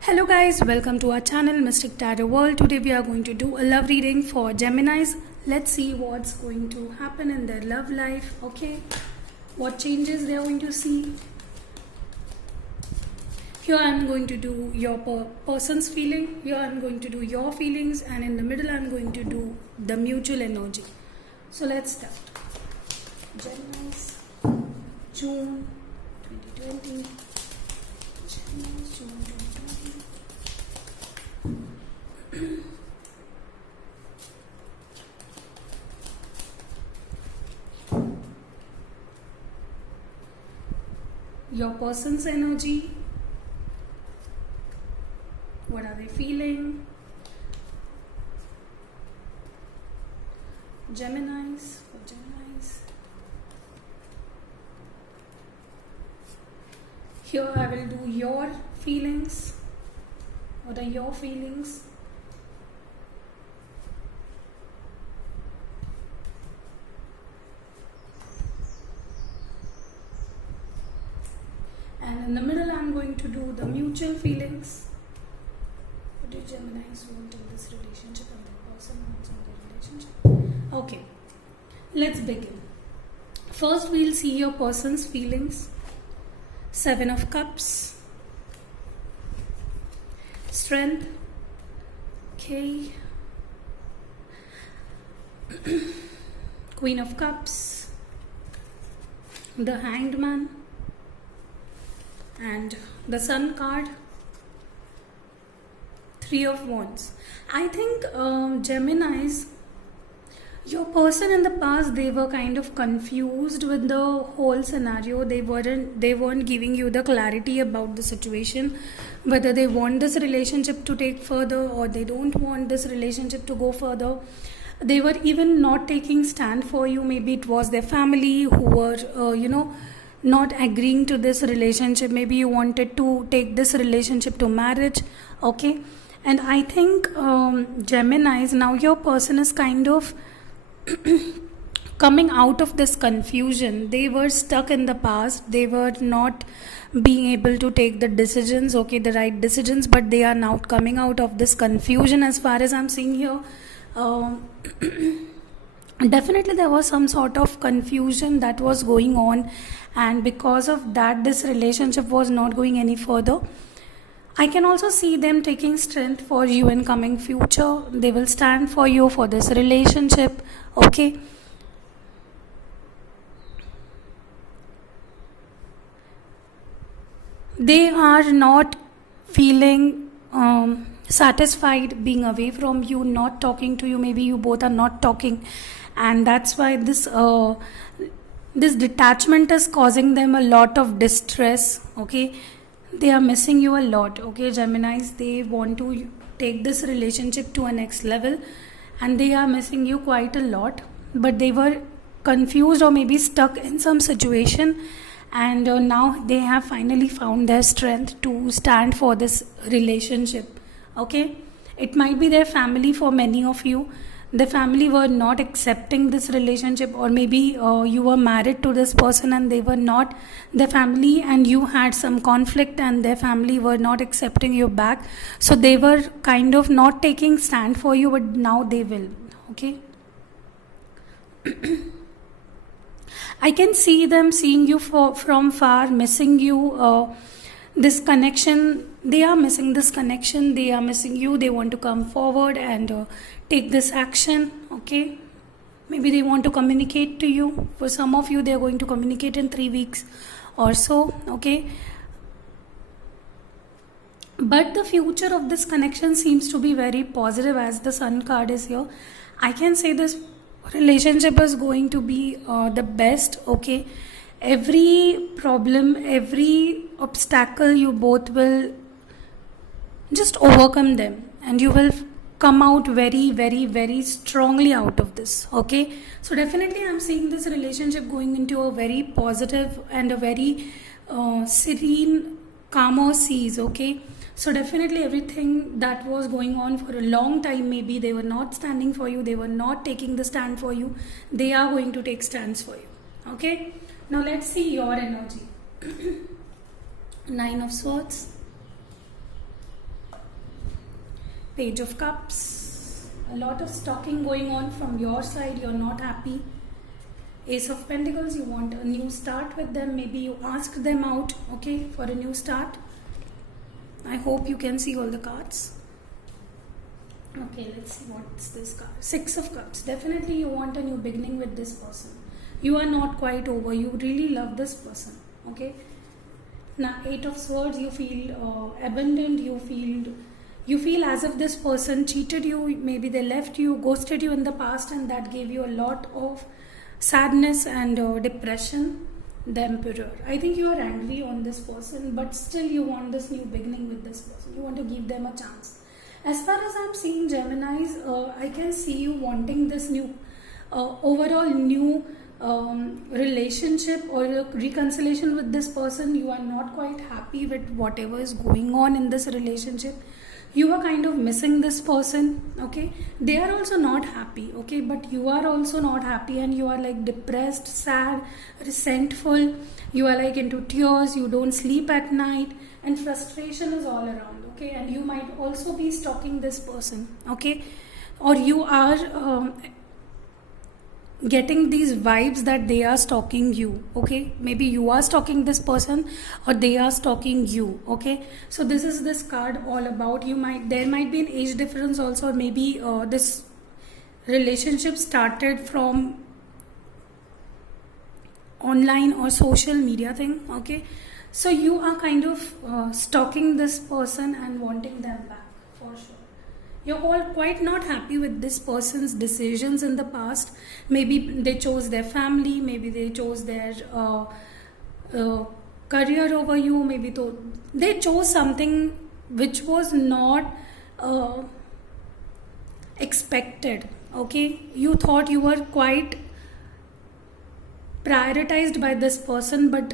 Hello guys, welcome to our channel Mystic Tarot World. Today we are going to do a love reading for Geminis. Let's see what's going to happen in their love life. Okay, what changes they are going to see. Here I am going to do your person's feeling. Here I am going to do your feelings, and in the middle I am going to do the mutual energy. So let's start. Geminis, June 2020. Geminis, June 2020. Your person's energy. What are they feeling? Geminis, for Geminis. Here I will do your feelings. What are your feelings? And in the middle, I'm going to do the mutual feelings. What do Geminis want in this relationship and the person wants in the relationship? Okay, let's begin. First, we'll see your person's feelings. 7 of Cups. Strength. Okay. Queen of Cups. The Hanged Man. And the Sun card. 3 of Wands. I think Geminis, your person in the past, they were kind of confused with the whole scenario. They weren't giving you the clarity about the situation, whether they want this relationship to take further or they don't want this relationship to go further. They were even not taking stand for you. Maybe it was their family who were not agreeing to this relationship. Maybe you wanted to take this relationship to marriage. Okay, and I think Geminis, now your person is kind of coming out of this confusion. They were stuck in the past. They were not being able to take the decisions, the right decisions, but they are now coming out of this confusion as far as I'm seeing here. Definitely there was some sort of confusion that was going on, and because of that this relationship was not going any further. I can also see them taking strength for you in coming future. They will stand for you for this relationship. Okay, they are not feeling satisfied being away from you, not talking to you. Maybe you both are not talking, and that's why this detachment is causing them a lot of distress. Okay, they are missing you a lot. Okay, Geminis, they want to take this relationship to a next level, and they are missing you quite a lot, but they were confused or maybe stuck in some situation, and now they have finally found their strength to stand for this relationship. Okay, it might be their family. For many of you, the family were not accepting this relationship, or maybe you were married to this person and they were not. The family and you had some conflict and their family were not accepting you back, so they were kind of not taking stand for you, but now they will. Okay, I can see them seeing you from far, missing you. This connection, they are missing this connection. They are missing you. They want to come forward and take this action. Okay, maybe they want to communicate to you. For some of you, they are going to communicate in 3 weeks or so. Okay, but the future of this connection seems to be very positive, as the Sun card is here. I can say this relationship is going to be the best. Okay, every problem, every obstacle, you both will just overcome them, and you will come out very, very, very strongly out of this. Okay, so definitely I'm seeing this relationship going into a very positive and a very serene, calmer seas. Okay, so definitely everything that was going on for a long time, maybe they were not standing for you, they were not taking the stand for you, they are going to take stands for you. Okay, now let's see your energy. 9 of Swords, Page of Cups. A lot of stalking going on from your side. You're not happy. Ace of Pentacles. You want a new start with them. Maybe you asked them out, okay, for a new start. I hope you can see all the cards. Okay, let's see what's this card. Six of Cups. Definitely you want a new beginning with this person. You are not quite over. You really love this person. Okay. Now, Eight of Swords. You feel abandoned. You feel as if this person cheated you. Maybe they left you, ghosted you in the past, and that gave you a lot of sadness and depression. The Emperor. I think you are angry on this person, but still you want this new beginning with this person. You want to give them a chance. As far as I'm seeing Geminis, I can see you wanting this new, overall new relationship or a reconciliation with this person. You are not quite happy with whatever is going on in this relationship. You are kind of missing this person, okay? They are also not happy, okay? But you are also not happy, and you are like depressed, sad, resentful. You are like into tears. You don't sleep at night, and frustration is all around, okay? And you might also be stalking this person, okay? Or you are getting these vibes that they are stalking you, okay? Maybe you are stalking this person, or they are stalking you, okay? So this is this card all about. There might be an age difference also, or maybe this relationship started from online or social media thing, okay? So you are kind of stalking this person and wanting them back, for sure. You're all quite not happy with this person's decisions in the past. Maybe they chose their family, maybe they chose their career over you, maybe they chose something which was not expected, okay? You thought you were quite prioritized by this person, but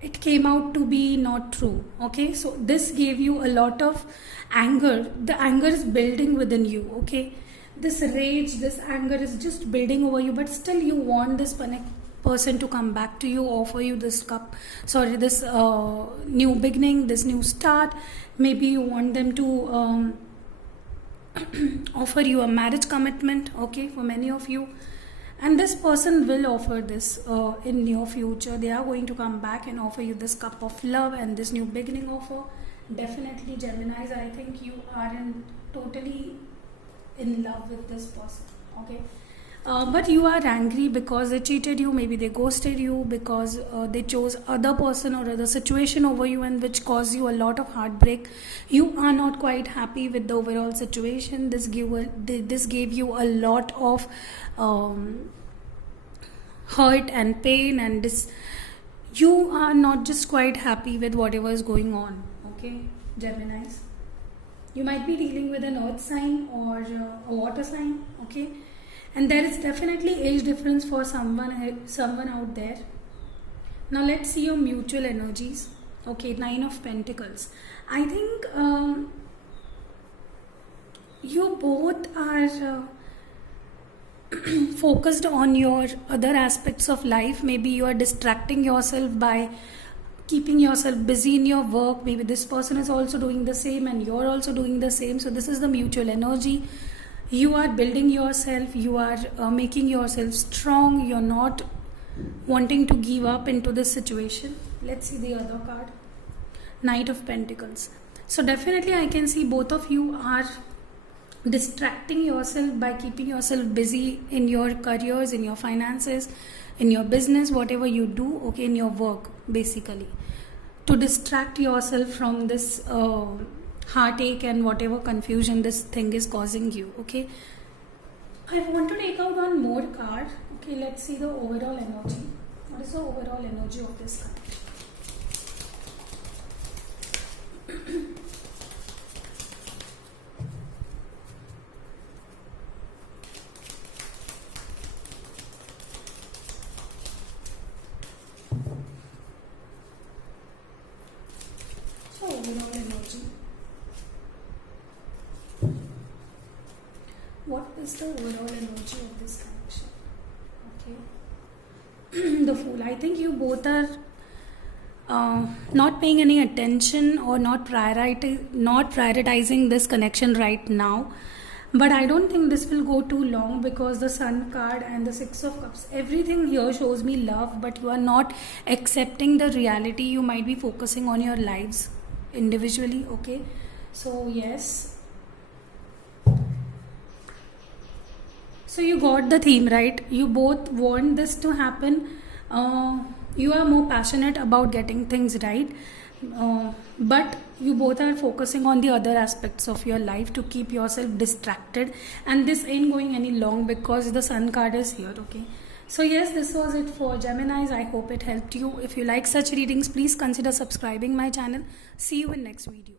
it came out to be not true, okay? So this gave you a lot of anger. The anger is building within you, okay? This rage, this anger is just building over you, but still you want this person to come back to you, offer you this this new beginning, this new start. Maybe you want them to offer you a marriage commitment, okay, for many of you. And this person will offer this in near future. They are going to come back and offer you this cup of love and this new beginning offer. Definitely, Geminis, I think you are totally in love with this person, okay? But you are angry because they cheated you, maybe they ghosted you, because they chose other person or other situation over you, and which caused you a lot of heartbreak. You are not quite happy with the overall situation. This gave you a lot of hurt and pain, and you are not just quite happy with whatever is going on, okay, Geminis? You might be dealing with an earth sign or a water sign, okay? And there is definitely age difference for someone out there. Now let's see your mutual energies. Okay, Nine of Pentacles. I think you both are focused on your other aspects of life. Maybe you are distracting yourself by keeping yourself busy in your work. Maybe this person is also doing the same and you're also doing the same. So this is the mutual energy. You are building yourself, you are making yourself strong, you're not wanting to give up into this situation. Let's see the other card. Knight of Pentacles. So definitely I can see both of you are distracting yourself by keeping yourself busy in your careers, in your finances, in your business, whatever you do, okay, in your work, basically. To distract yourself from this heartache and whatever confusion this thing is causing you, okay? I want to take out one more card. Okay, let's see the overall energy. What is the overall energy of this card? So overall energy. What is the overall energy of this connection? Okay. The Fool. I think you both are not paying any attention or not prioritizing this connection right now. But I don't think this will go too long, because the Sun card and the Six of Cups, everything here shows me love, but you are not accepting the reality. You might be focusing on your lives individually, okay? So yes. So you got the theme, right? You both want this to happen. You are more passionate about getting things right. But you both are focusing on the other aspects of your life to keep yourself distracted, and this ain't going any long because the Sun card is here, okay? So yes, this was it for Geminis. I hope it helped you. If you like such readings, please consider subscribing my channel. See you in next video.